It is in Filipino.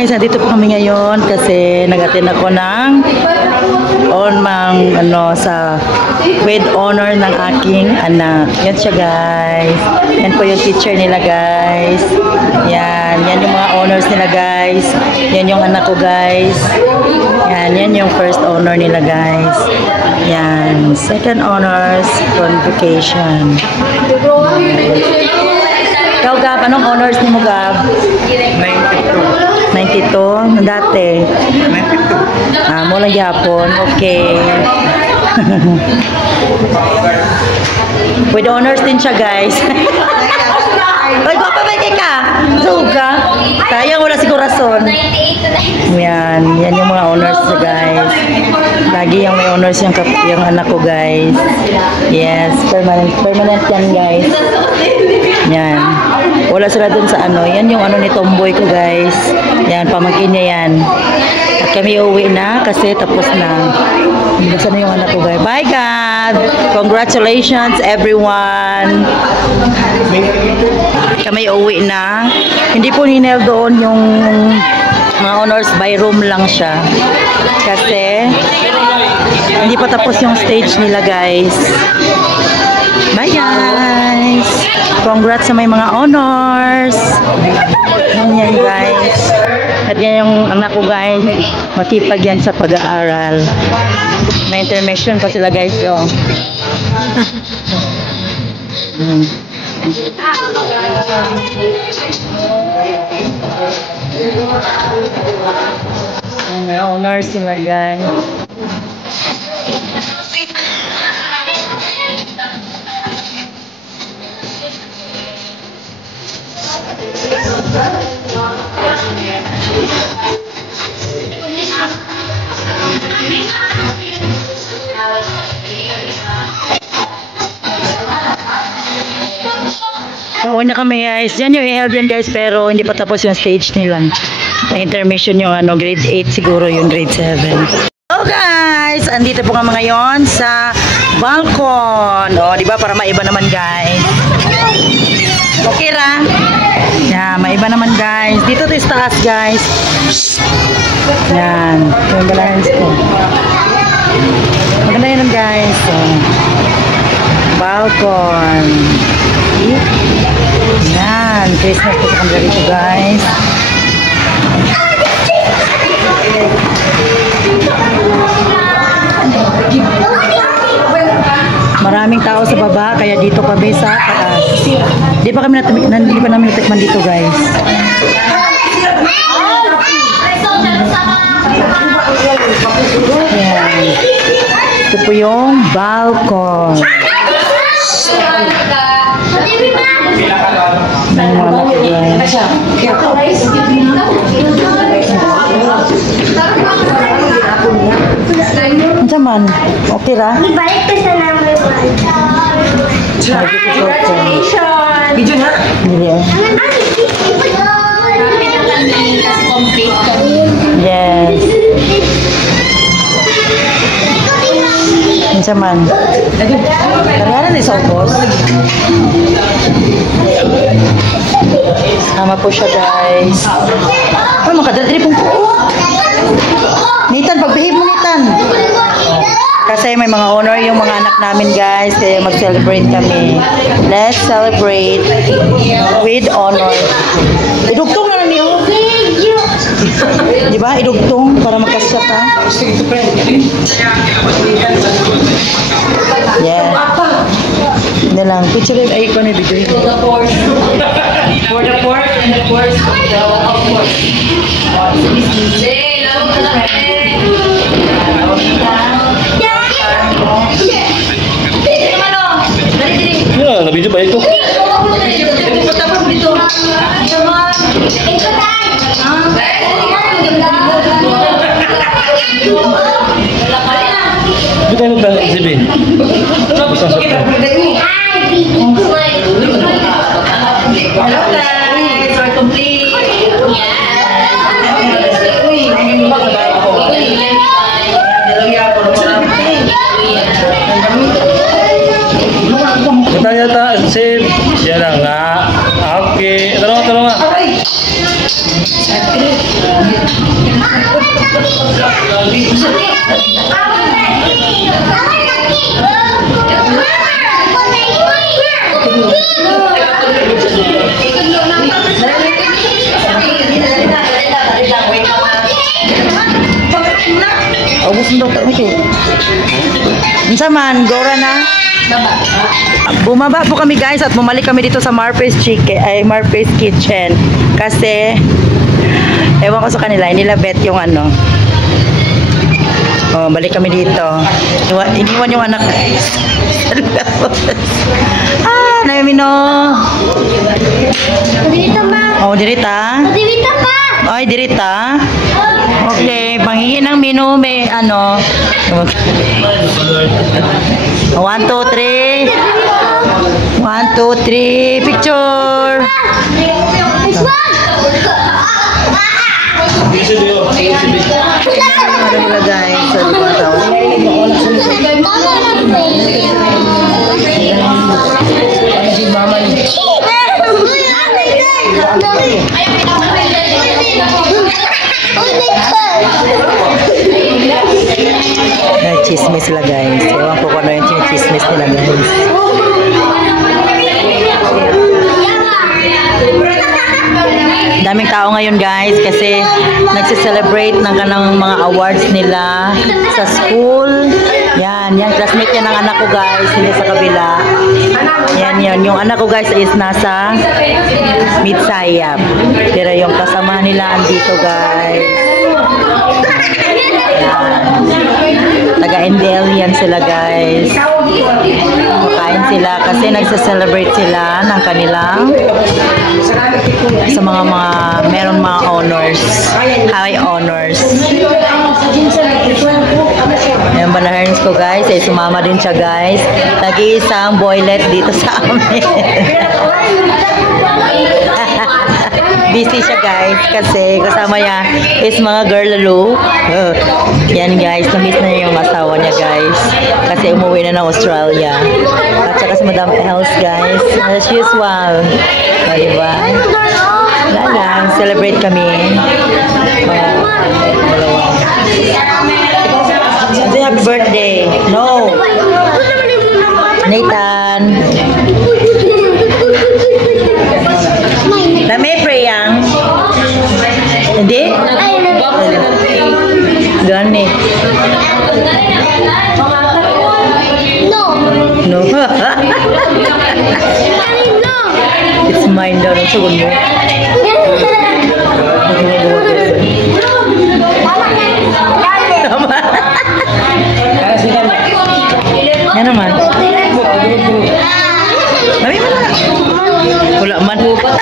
Guys, dito po kami ngayon kasi nag-attend ako ng sa with honor ng aking anak. Yan siya guys. Yan po yung teacher nila guys. Yan yung mga honors nila guys. Yan yung anak ko guys. Yan yung first honor nila guys. Yan, second honors convocation. Ikaw Gab, anong honors ni mo Gab? 92 dati. 92. Mula Japon. Okay. With honors din siya, guys. Ay, papabay ka. Suga. Sayang wala si Corazon. Yan yung mga honors niya, guys. Lagi yung may honors yung anak ko, guys. Yes, permanent yan, guys. Yan. Wala sila dun sa yan yung ni tomboy ko guys. Yan, pamangkin niya yan. At kami uwi na kasi tapos na. Basta na yung anak ko guys. Bye God! Congratulations everyone! Kami uwi na. Hindi po ninel doon yung mga honors by room lang siya. Kasi hindi pa tapos yung stage nila guys. Bye guys! Congrats sa may mga honors! Yan guys. At yan yung anak ko guys. Matipag yan sa pag-aaral. May intermission pa sila guys. Oh. May honors sila guys. Uwi na kami guys. Yan yung i-help guys pero hindi pa tapos yung stage nila. Na intermission yung grade 8 siguro yung grade 7. Hello guys! Andito po kami ngayon sa balcon. Di ba para maiba naman guys. Okay ra? Yan, maiba naman guys. Dito sa taas guys. Yan. Yung balance ko. Maganda yun guys. Balcon. Yan. Christmas po sa kanila dito guys. Maraming tao sa baba kaya dito kami sa taas. Hindi pa namin natikman dito guys. Yan. Ito po yung balcon. Man, okay ra? Ibalik ka sa number 1. Congratulations! Video na? Yes. Minsan man. Kaya na sa ubos. Sama po siya guys. Ay, makadadali pong po. Nathan, pagbihib mo Nathan. Kasi may mga honor yung mga anak namin guys. Kaya mag-celebrate kami. Let's celebrate with honor. Idugtong na lang niyo. Diba? Idugtong para magkasya pa. Yeah. Hindi lang. Picture it. Ay, ikaw na video. For the fourth and the fourth. Of course. Ya, nabidyo pa ito. Kita mo ba si Ben? Hello guys, we're complete. Yata sip siya na nga. Okay, tolong nga. Ubus mo daw ito. Unsa man, Dora na? Bumaba po kami guys at bumalik kami dito sa Marpe's Kitchen kasi ewan ko sa kanila, hindi nila bet yung ano. Oh, balik kami dito. Iniwan yung anak. Naimino. Dito ma. Oh, dirita. Dito pa. Ay, dirita. Okay, panghingi ng menu may ano. 1, 2, 3. 1, 2, 3. Picture. Ano guys? Chismis sila guys. Ewan ko kung ano yung chismis nila guys. Daming tao ngayon guys kasi nagse-celebrate ng kanang mga awards nila sa school. Yan classmate yan ng anak ko guys, hindi sa kabila. Yan yung anak ko guys is nasa Midsayap. Pero yung kasama nila andito guys. Taga-Endelian sila guys. Makain sila kasi nagse-celebrate sila ng kanilang sa mga meron mga honors, high honors. Yung banaherns ko guys, ay sumama din siya guys. Nag-iisang boylet dito sa amin. Busy siya guys kasi kasama niya is mga girl-lalo. Yan guys, na-miss na niya yung asawa niya guys kasi umuwi na ng Australia. At saka si Madam Els guys, as usual. O, diba? Wala lang, celebrate kami. Say happy birthday. No. Nathan. May prayang? Hindi? Gani. No. No. It's mine daw. Sagun mo. Tama. Yan naman. Mami mo na. Wala man. Diba?